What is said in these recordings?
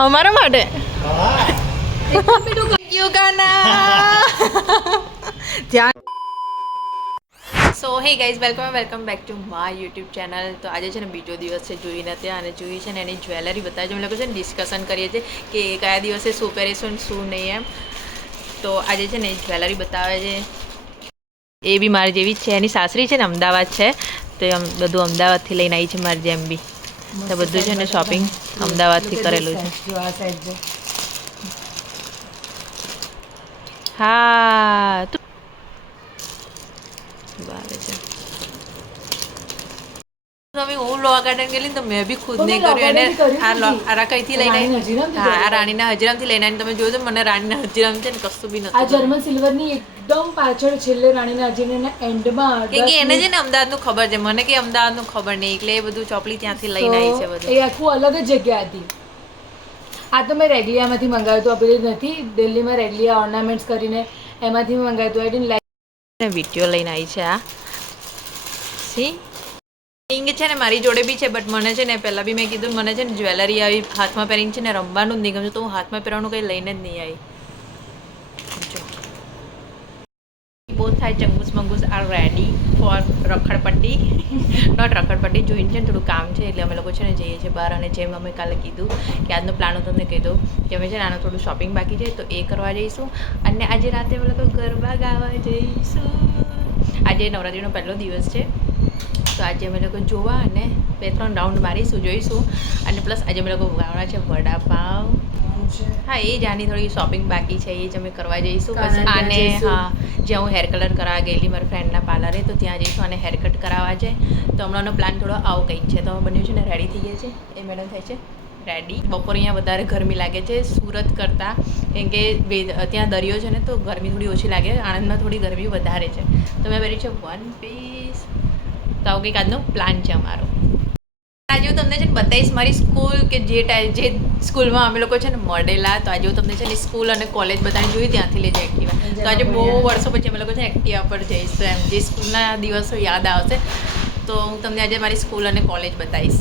અમારા માટે ધ્યાન. So hey guys, welcome back to my YouTube channel. તો આજે છે ને બીજો દિવસ છે જોઈને ત્યાં, અને જોઈ છે ને એની જ્વેલરી બતાવી. અમે લોકો છે ને ડિસ્કશન કરીએ છીએ કે કયા દિવસે શું પહેરીશું ને શું નહીં એમ. તો આજે છે ને જ્વેલરી બતાવે છે. એ બી મારી જેવી જ છે. એની સાસરી છે ને અમદાવાદ છે, તો બધું અમદાવાદથી લઈને આવી છે મારી જેમ બી. તો બધું છે ને શોપિંગ અમદાવાદથી કરેલું છે. હા તું આવે છે. તમે હું લોવા ગાર્ડન ગયેલી તો મેં બી ખુદ નહીં કર્યું. અને આ કઈથી લઈને હા આ રાણીના હજીરામથી લઈને તમે જોયું તો મને રાણીના હજીરામ છે ને કશું બી નથી. આ જર્મન સિલ્વરની એકદમ પાછળ છેલ્લે રાણીના હજીરાના એન્ડમાં કે એને છે ને અમદાવાદનું ખબર છે, મને કે અમદાવાદનું ખબર નહીં, એટલે એ બધું ચોપડી ત્યાંથી લઈને આવી છે બધું. એ આખું અલગ જ જગ્યા હતી. આ તો મેં રેગલિયામાંથી મંગાવ્યું હતું. આપણે નથી દિલ્હીમાં રેગલિયા ઓર્નામેન્ટ્સ કરીને એમાંથી મંગાવ્યું હતું. આઈ ડીન્ટ લાઈક વિડીયો લઈને આવી છે. આ સી રિંગ છે ને મારી જોડે બી છે, બટ મને છે ને પહેલાં બી મેં કીધું મને છે ને જ્વેલરી આવી હાથમાં પહેરીને છે ને રમવાનું જ નહીં ગમતું, તો હું હાથમાં પહેરવાનું કંઈ લઈને જ નહીં આવી. બહુ થાય ચંગુસ મંગુસ આર રેડી ફોર રખડપટ્ટી. નોટ રખડપટ્ટી, જોઈને છે ને થોડું કામ છે એટલે અમે લોકો છે ને જઈએ છીએ બહાર. અને જેમ અમે કાલે કીધું કે આજનો પ્લાન હતો તમને કીધું કે અમે છે ને આનું થોડું શોપિંગ બાકી છે તો એ કરવા જઈશું. અને આજે રાતે અમે લોકો ગરબા ગાવા જઈશું. આજે નવરાત્રિનો પહેલો દિવસ છે, તો આજે અમે લોકો જોવા અને 2-3 રાઉન્ડ મારીશું, જોઈશું. અને પ્લસ આજે અમે લોકો ગાવાના છે વડાપાવ. હા એ જ આની થોડી શોપિંગ બાકી છે, એ જ અમે કરવા જઈશું. બસ આને હા જ્યાં હું હેર કલર કરાવવા ગયેલી મારી ફ્રેન્ડના પાર્લરે, તો ત્યાં જઈશું અને હેર કટ કરાવવા છે. તો હમણાંનો પ્લાન થોડો આવો કંઈક છે. તો અમે બન્યું છે ને રેડી થઈ ગયા છે. એ મેડમ થાય છે રેડી. બપોર અહીંયા વધારે ગરમી લાગે છે સુરત કરતાં, કેમ કે ત્યાં દરિયો છે ને તો ગરમી થોડી ઓછી લાગે. આણંદમાં થોડી ગરમી વધારે છે. તો મેં પહેર્યું છે 1 પીસ. તો આવું કંઈક આજનો પ્લાન છે અમારો. આજે હું તમને છે ને બતાવીશ મારી સ્કૂલ, કે જે સ્કૂલમાં અમે લોકો છે ને મળેલા. તો આજે હું તમને છે ને સ્કૂલ અને કોલેજ બધાને જોયું ત્યાંથી લઈ જાય એક્ટિવા. તો આજે બહુ વર્ષો પછી અમે લોકો છે ને એક્ટિવા પર જઈશું એમ, જે સ્કૂલના દિવસો યાદ આવશે. તો હું તમને આજે મારી સ્કૂલ અને કોલેજ બતાવીશ,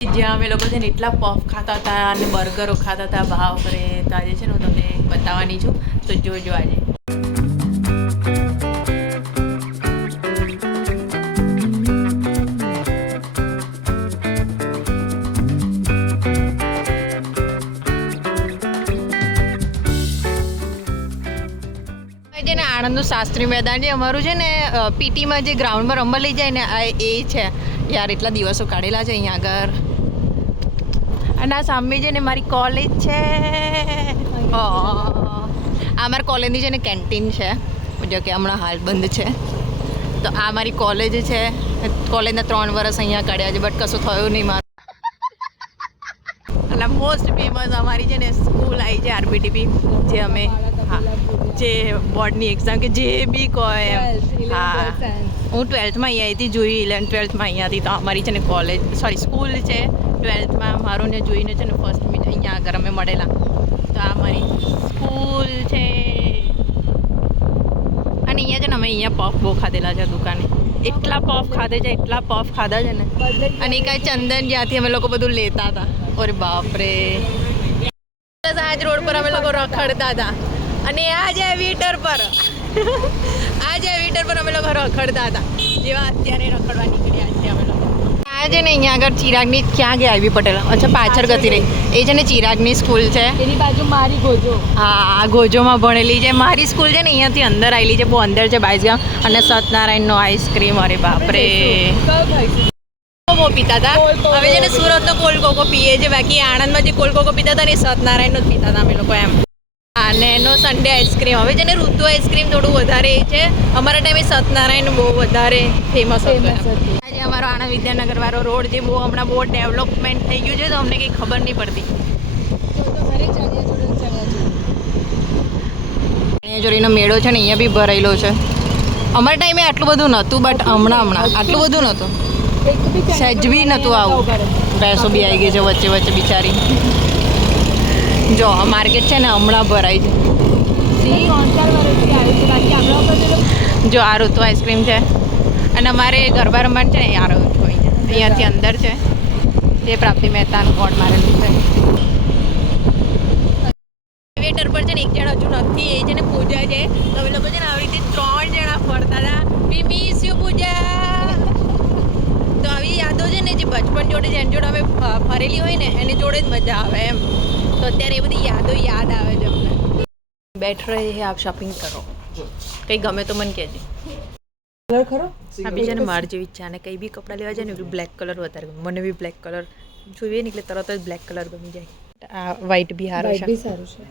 જ્યાં અમે લોકો છે ને એટલા પફ ખાતા હતા અને બર્ગરો ખાતા હતા ભાવ કરે. તો આજે છે ને હું તમને બતાવવાની છું, તો જોજો આજે. આણંદનું શાસ્ત્રી મેદાન જે અમારું છે ને પીટીમાં જે ગ્રાઉન્ડમાં રમવા લઈ જાય ને આ એ છે યાર. એટલા દિવસો કાઢેલા છે અહીંયા આગળ. અને આ સામે છે ને મારી કોલેજ છે. આ મારી કોલેજની છે ને કેન્ટીન છે, જો કે હમણાં હાલ બંધ છે. તો આ મારી કોલેજ છે. કોલેજના 3 વર્ષ અહીંયા કાઢ્યા છે, બટ કશું થયું નહીં મારું. એટલે મોસ્ટ ફેમસ અમારી છે ને સ્કૂલ આવી છે આરબીટીપી, જે અમે હા જે બોર્ડની એક્ઝામ કે જે બી કહો એમ. હા હું 12થમાં અહીંયા આવી હતી, જોઈ 11th-12થમાં અહીંયા હતી. તો અમારી છે ને કોલેજ સોરી સ્કૂલ છે. 12થમાં મારું ને જોઈને છે ને ફર્સ્ટ મીટ અહીંયા આગળ અમે મળેલા. તો આ મારી સ્કૂલ છે. અને અહીંયા છે ને અમે અહીંયા પફ બહુ ખાધેલા છે દુકાને. એટલા પફ ખાધે છે, એટલા પફ ખાધા છે ને. અને કાંઈ ચંદન જ્યાંથી અમે લોકો બધું લેતા હતા. ઓરે બાપરે, આજ રોડ પર અમે લોકો રખડતા હતા. અને આજે વીટર પર અમે લોકો રખડતા હતા, જેવા અત્યારે રખડવા નીકળ્યા છે અમે લોકો. આજે ને અહીંયા આગળ ચિરાગની ક્યાં ગયા આવી પટેલ? અચ્છા પાછળ ગતી રહી. એ છે ને ચિરાગની સ્કૂલ છે. એની બાજુ મારી ગોજો. હા ગોજોમાં ભણેલી છે. મારી સ્કૂલ છે ને અહીંયાથી અંદર આવેલી છે, બહુ અંદર છે બાઈસગામ. અને સત્યનારાયણનો આઈસ્ક્રીમ, અરે બાપરે બહુ પીતા હતા. હવે છે ને સુરતનો કોલ્ડ કોકો પીએ છે, બાકી આણંદમાં જે કોલ્ડ કોકો પીતા હતા ને એ સત્યનારાયણનો જ પીતા હતા અમે લોકો એમ. અને એનો સન્ડે આઈસ્ક્રીમ. હવે છે ને ઋતુ આઈસ્ક્રીમ થોડું વધારે છે. અમારા ટાઈમે સત્યનારાયણ બહુ વધારે ફેમસ હતું. આજે અમારો આણંદ વિદ્યાનગર વાળો રોડ જે બહુ હમણાં બહુ ડેવલપમેન્ટ થઈ ગયું છે, તો અમને કંઈ ખબર નહીં પડતી. ચણિયાચોળીનો મેળો છે ને અહીંયા બી ભરાયેલો છે. અમારા ટાઈમે આટલું બધું નહોતું, બટ હમણાં આટલું બધું નહોતું. સહેજ બી નહોતું આવું. ભેંસો બી આવી ગઈ છે વચ્ચે વચ્ચે બિચારી. જો માર્કેટ છે ને હમણાં ભરાય છે. જો આ ઋતુ આઈસ્ક્રીમ છે. અને અમારે ગરબા રમવાનું છે ને આ રહ્યું અહીંયાથી અંદર છે. જે પ્રાપ્તિ મહેતાનું બોર્ડ મારેલું છે. એલિવેટર પર છે ને એક જણ હજુ નથી, એ છે ને પૂજા છે. તો અમે લોકો છે ને આવી રીતે 3 જણા ફરતા હતા. વી મિસ યુ પૂજા. તો આવી યાદો છે ને જે બચપન જોડે જેની જોડે અમે ફરેલી હોય ને એની જોડે જ મજા આવે એમ. તો અત્યારે એ બધી યાદો યાદ આવે છે અમને. બેઠ રહે હે આપ શોપિંગ કરો, કંઈ ગમે તો મને કહેજે. કલર ખરો આ બી છે ને માર જેવી ઈચ્છા ને કંઈ બી કપડાં લેવા જાય ને એટલે બ્લેક કલર વધારે ગમે. મને બી બ્લેક કલર જોઈએ ને એટલે તરત જ બ્લેક કલર ગમી જાય. આ વ્હાઈટ બી સારો છે. બી સારું છે.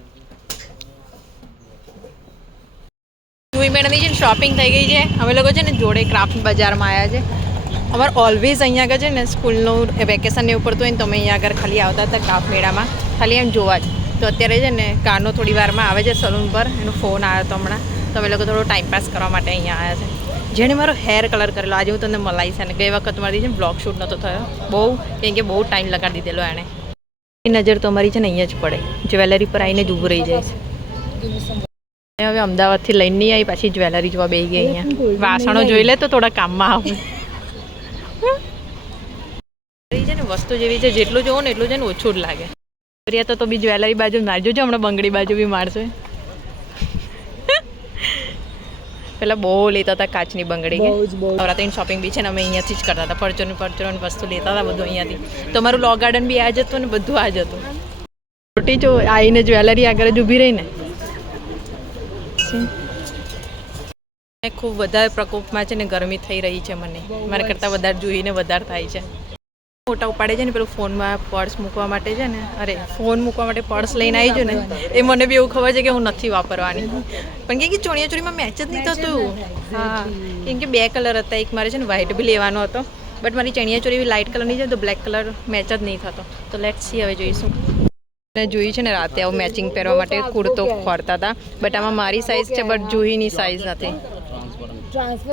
જુઈ મેડમની છે ને શોપિંગ થઈ ગઈ છે. અમે લોકો છે ને જોડે ક્રાફ્ટ બજારમાં આવ્યા છે. અમારે ઓલવેઝ અહીંયા આગળ છે ને સ્કૂલનું વેકેશન ને ઉપર તો હોય ને તો અમે અહીંયા આગળ ખાલી આવતા હતા ક્રાફ્ટ મેળામાં, ખાલી એમ જોવા જ. તો અત્યારે છે ને કાનો થોડી વારમાં આવે છે સલૂન પર, એનો ફોન આવ્યો હતો હમણાં. તો અમે લોકો થોડો ટાઈમપાસ કરવા માટે અહીંયા આવ્યા છે. જેણે મારો હેર કલર કરેલો, આજે હું તમને મલાઈશ. અને ગઈ વખત મારી છે ને બ્લોગ શૂટ નહોતો થયો બહુ, કેમ કે બહુ ટાઈમ લગાડી દીધેલો એણે. નજર તો અમારી છે ને અહીંયા જ પડે, જ્વેલરી પર આવીને જ ઊભું રહી જાય છે. હવે અમદાવાદથી લઈને નહીં આવી, પાછી જ્વેલરી જોવા બેસી ગઈ અહીંયા. વાસણો જોઈ લે તો થોડા કામમાં આવે છે ને. વસ્તુ જેવી છે, જેટલું જોવો ને એટલું છે ને ઓછું જ લાગે. તો બી જ્વેલરી બાજુ મારજો, જો હમણાં બંગડી બાજુ બી મારશે. પેલા બહુ લેતા હતા કાચની બંગડી, નવરાત્રીની શોપિંગ બી છે ને અમે અહીંયાથી જ કરતા હતા. પરચોની વસ્તુ લેતા હતા બધું અહીંયાથી. તો અમારું લો ગાર્ડન બી આ જ હતું ને બધું આ જ હતું. મોટી જો આવીને જ્વેલરી આગળ જ ઊભી રહી ને. ખૂબ વધારે પ્રકોપમાં છે ને ગરમી થઈ રહી છે મને, મારા કરતાં વધારે જોઈને વધારે થાય છે. ફોટા ઉપાડે છે ને પેલું ફોનમાં પર્સ મૂકવા માટે છે ને, અરે ફોન મૂકવા માટે પર્સ લઈને આવી છું ને, એ મને બી એવું ખબર છે કે હું નથી વાપરવાની. પણ કે ચોળીમાં મેચ જ નહીં થતું. હા, કેમ કે 2 કલર હતા. એક મારે છે ને વ્હાઈટ બી લેવાનો હતો, બટ મારી ચણિયાચોળી એવી લાઇટ કલરની છે તો બ્લેક કલર મેચ જ નહીં થતો. તો લેટ્સ સી, હવે જોઈશું. મેં જોઈ છે ને રાતે આવું મેચિંગ પહેરવા માટે કુર્તો ફરતા હતા, બટ આમાં મારી સાઇઝ છે બટ જુહીની સાઇઝ નથી.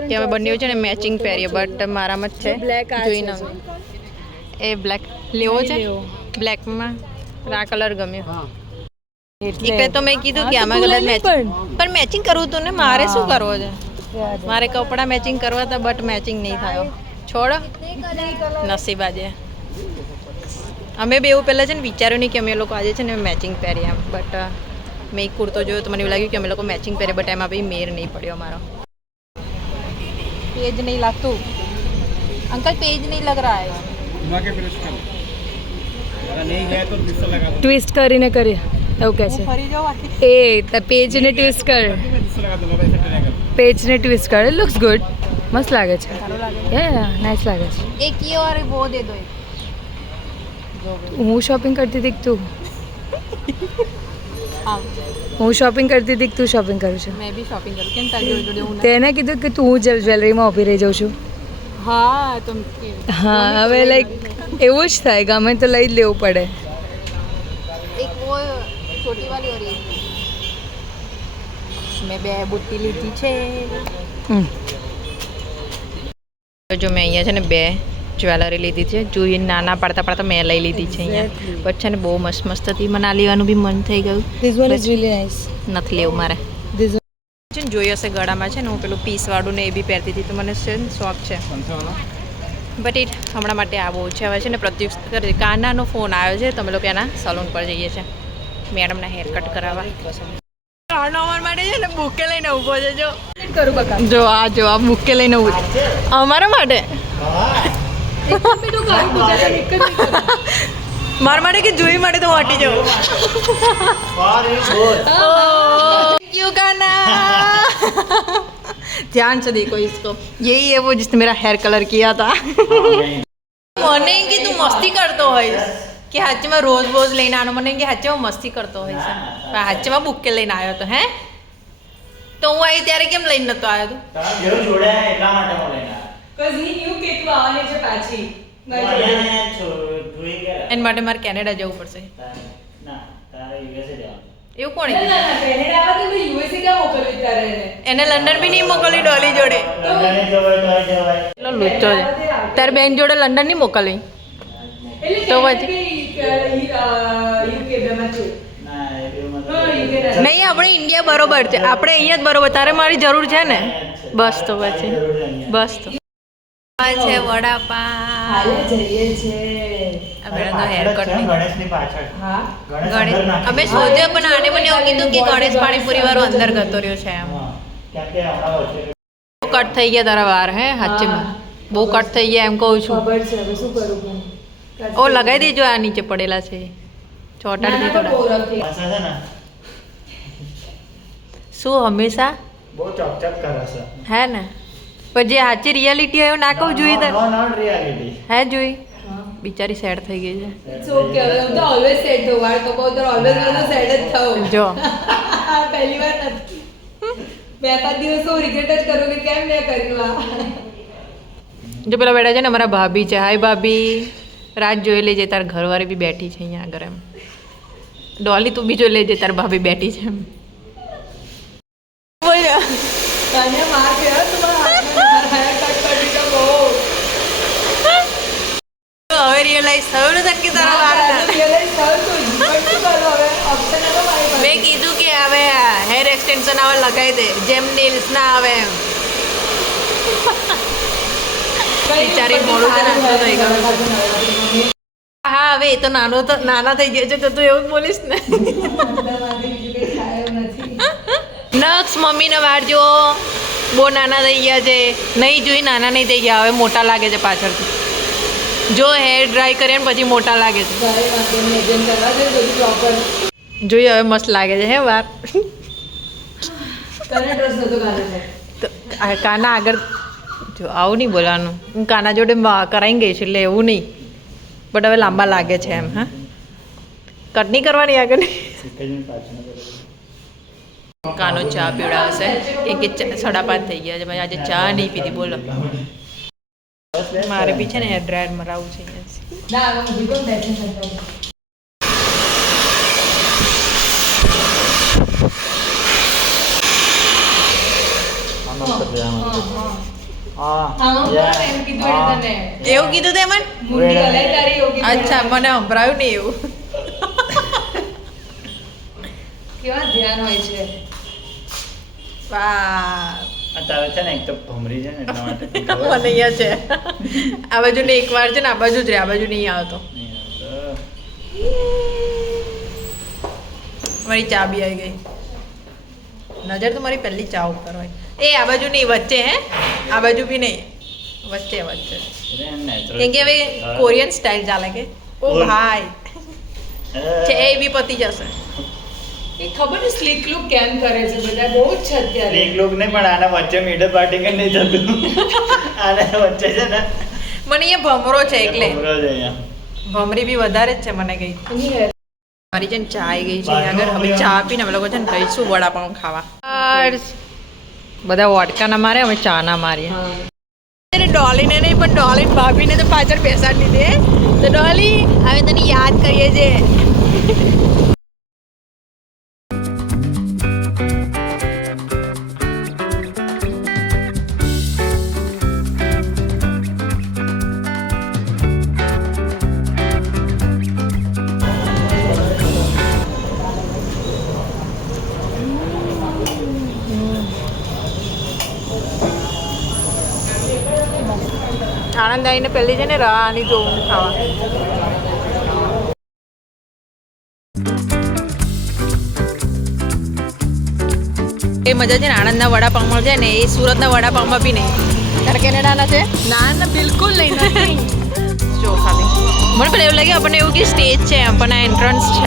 કે અમે બંને છે ને મેચિંગ પહેરીએ, બટ મારામાં જ છે જોઈને. એ બ્લેક લેવો છે, બ્લેકમાં આ કલર ગમ્યો એટલે તો મેં કીધું કે આમાં કલર મેચ, પણ મેચિંગ કરવું હતું ને, મારે શું કરવો છે? મારે કપડાં મેચિંગ કરવા હતા બટ મેચિંગ નહીં થયો. છોડો, નસીબ આજે. અમે બે એવું પહેલાં છે ને વિચાર્યું નહીં કે અમે લોકો આજે છે ને મેચિંગ પહેરીએ એમ, બટ મેં એક કુર્તો જોયો તો મને એવું લાગ્યું કે અમે લોકો મેચિંગ પહેરીએ, બટ એમાં બી મેર નહીં પડ્યો અમારો. પેજ નહીં લાગતું અંકલ, પેજ નહીં લગ રહા હૈ. ટ્વિસ્ટ કરીને કરીએ એવું કહે છે. એ પેજને ટ્વિસ્ટ કર, પેજને ટ્વિસ્ટ કર. ઇટ લુક્સ ગુડ, મસ્ત લાગે છે. નાઇસ લાગે છે. એક ये और वो दे दो. હું શોપિંગ કરતી હતી તું હું શોપિંગ કરતી હતી તું શોપિંગ કરું છું. મેં બી શોપિંગ કરું. કેમ તારી જોડે હું તેને કીધું કે તું હું જ્વેલરીમાં ઊભી રહી જાઉં છું. હા તો હા, હવે લાઈક એવું જ થાય, ગમે તો લઈ જ લેવું પડે. એક वो छोटी वाली और ये મેં 2 બુટ્ટી લીધી છે. જો મેં અહીંયા છે ને 2 જ્વેલરી લીધી છે. જોઈએ નાના પાડતા પાડતા મેં લઈ લીધી છે અહીંયા. બટ છે ને બહુ મસ્ત મસ્ત હતી, મને આ લેવાનું બી મન થઈ ગયું. This one is really nice. નથી લેવું મારે. છે ને જોઈ હશે ગળામાં છે ને હું પેલું પીસવાળું ને એ બી પહેરતી હતી, તો મને છે ને શોખ છે. બટ એ હમણાં માટે આવો છે. હવે છે ને પ્રત્યુષ કાનાનો ફોન આવ્યો છે, તમે લોકો એના સલૂન પર જઈએ છીએ મેડમના હેર કટ કરાવવા. અમારા માટે છે ને બુકે લઈને ઊભો છે. જો આ જો આ બુકે લઈને ઊભો છે અમારા માટે. મારા માટે કે જોઈ માટે તો હટી જાઉં. ध्यान से देखो इसको, यही है वो जिसने मेरा हेयर कलर किया था. મને કે તું મસ્તી કરતો હોય કે હાચમાં રોજ રોજ લઈને આનો, મને કે હાચમાં મસ્તી કરતો હોય છે, પણ હાચમાં બુકે લઈને આવ્યો તો. હે તો હું આવી ત્યારે કેમ લઈને નતો આવ્યો તું? તારા જેવું જોડાયા એટલા માટે હું લઈને આવ્યો. Cuz he knew કે તું આવવાની છે પાછી. જોઈ ગયા. એના માટે મારે કેનેડા જવું પડશે. ના, તારે યુએસએ જવાનું. એવું કોણે ના ના કેનેડા આવા તો યુએસએ ક્યાં મોકલી તારે એને લંડન બી નહીં મોકલી ડોલી જોડે. લંડને જવાય તો જવાય. એટલો લુચ્ચો છે. તારી બેન જોડે લંડન નહીં મોકલવી તો પછી યુકે બેમાં છે. ના, એ બેમાં તો નહીં, આપણે ઇન્ડિયા બરોબર છે, આપણે અહીંયા જ બરોબર. તારે મારી જરૂર છે ને, બસ તો પછી બસ તો છે વડાપાવ. હાલે જઈએ છે. આ ગણેશનો હેર કટ નહીં. ગણેશની પાછળ હા ગણેશ અંદર ગણેશ નાખી અમે દીધો. શોધ્યો પણ આને મને એવું કીધું કે ગણેશ પાણીપુરી વાળો અંદર ગતો રહ્યો છે એમ. હા, કેમ કે હમણાં વચ્ચે બહુ કટ થઈ ગયા તારા વાર હે સાચેમાં બહુ કટ થઈ ગયા એમ કહું છું. ખબર છે હવે શું કરું પણ ઓ લગાવી દેજો આ નીચે પડેલા છે ચોટાડી દે થોડા. પાછા છે ને શું હંમેશા બહુ ચકચક કરે છે. હે ને પણ જે સાચી રિયાલિટી હોય એવું ના કહું જોઈએ તો નોટ રિયાલિટી. હે જોઈ બિચારી સેડ થઈ ગઈ છે. ઇટ્સ ઓકે હવે હું તો ઓલવેઝ સેટ થઉં વાળ કપાવ તો ઓલવેઝ હું તો સેટ જ થઉં જો પહેલી વાર નથી બે પાંચ દિવસ હું રિગ્રેટ જ કરું કે કેમ મેં કર્યું આ જો પેલા બેઠા છે ને અમારા ભાભી છે. હાય ભાભી રાત જોઈ લેજે તાર ઘરવાળી બી બેઠી છે અહીંયા આગળ એમ. ડોલી તું બી જોઈ લેજે તાર ભાભી બેઠી છે એમ. બોલ તને માર છે તમારા હાથમાં હાથ કટ કરી દીધો બહુ હવે રિયલાઇઝ થયું ને તને કે તારા વાર રિયલાઇઝ થયું તું પણ શું કરું હવે ઓપ્શન હતો મારી પાસે મેં કીધું કે હવે હેર એક્સટેન્શન આવે લગાવી દે જેમ નેલ્સ ના આવે એમ. બિચારી મોડું તો નાનું થઈ ગયું છે. હા હવે એ તો નાના થઈ ગયા છે તો તું એવું જ બોલીશ ને. નક્સ મમ્મીને વાર જો બહુ નાના થઈ ગયા છે. નહીં જોઈ નાના નહીં થઈ ગયા હવે મોટા લાગે છે પાછળથી. જો હેર ડ્રાય કરીએ ને પછી મોટા લાગે છે. જોઈએ હવે મસ્ત લાગે છે હે વાર. તો આ કાના આગળ જો આવું નહીં બોલવાનું. હું કાના જોડે કરાઈ ગઈ છું એટલે એવું નહીં બટ હવે લાંબા લાગે છે એમ. હા કટ નહીં કરવાની આગળ. કાનો ચા પીવડાવશે કે 5:30 થઈ ગયા છે ભાઈ આજે ચા નહીં પીધી બોલો. મારે બી છે ને હેર ડ્રાયર મરાવું છે એવું કીધું તે મને. અચ્છા મને સંભળાયું નહીં એવું. કેવા ધ્યાન હોય છે વાહ તારે છે ને એક તો ભમરી છે ને એટલા માટે તને ખબર મને અહીંયા છે આ બાજુ ને એકવાર છે ને આ બાજુ જ રે આ બાજુ નહીં આવતો. નહીં આવતો. મારી ચા બી આવી ગઈ. નજર તો મારી પહેલી ચા ઉપર હોય. એ આ બાજુ નહીં વચ્ચે હે આ બાજુ બી નહીં વચ્ચે વચ્ચે. એટલે એમ natural કેમ કે હવે કોરિયન સ્ટાઇલ ચાલે કે ઓ ભાઈ છે એ બી પતી જશે. એ ખબર ને સ્લીક લુક કેમ કરે છે બધા બહુ જ છે અત્યારે એક લોક નહીં પણ આના વચ્ચે મિડલ પાર્ટી કે નહીં થતું. આના વચ્ચે છે ને મને અહીંયા ભમરો છે એટલે ભમરો છે અહીંયા. ભમરી બી વધારે જ છે મને ગઈ. એની hair મારી છે ને ચા આવી ગઈ છે આગળ. હવે ચા પીને અમે લોકો છે ને રહીશું વડાપાઉં ખાવા. બધા વોડકાના મારે અમે ચા ના મારીએ. ડોલીને નહીં પણ ડોલી ભાભીને તો પાછળ બેસાડી લીધી. તો ડોલી હવે તને યાદ કરીએ છીએ. આનંદ આવીને પહેલી છે ને રાની જોવું ખાવા. એ મજા છે ને આણંદના વડાપાઉંમાં છે ને એ સુરતના વડાપાઉંમાં બી નહીં. તારે કેનેડાના છે ના ના બિલકુલ નહીં નથી જો ખાલી મને પેલા એવું લાગે આપણને એવું કે સ્ટેજ છે એમ પણ આ એન્ટ્રન્સ છે.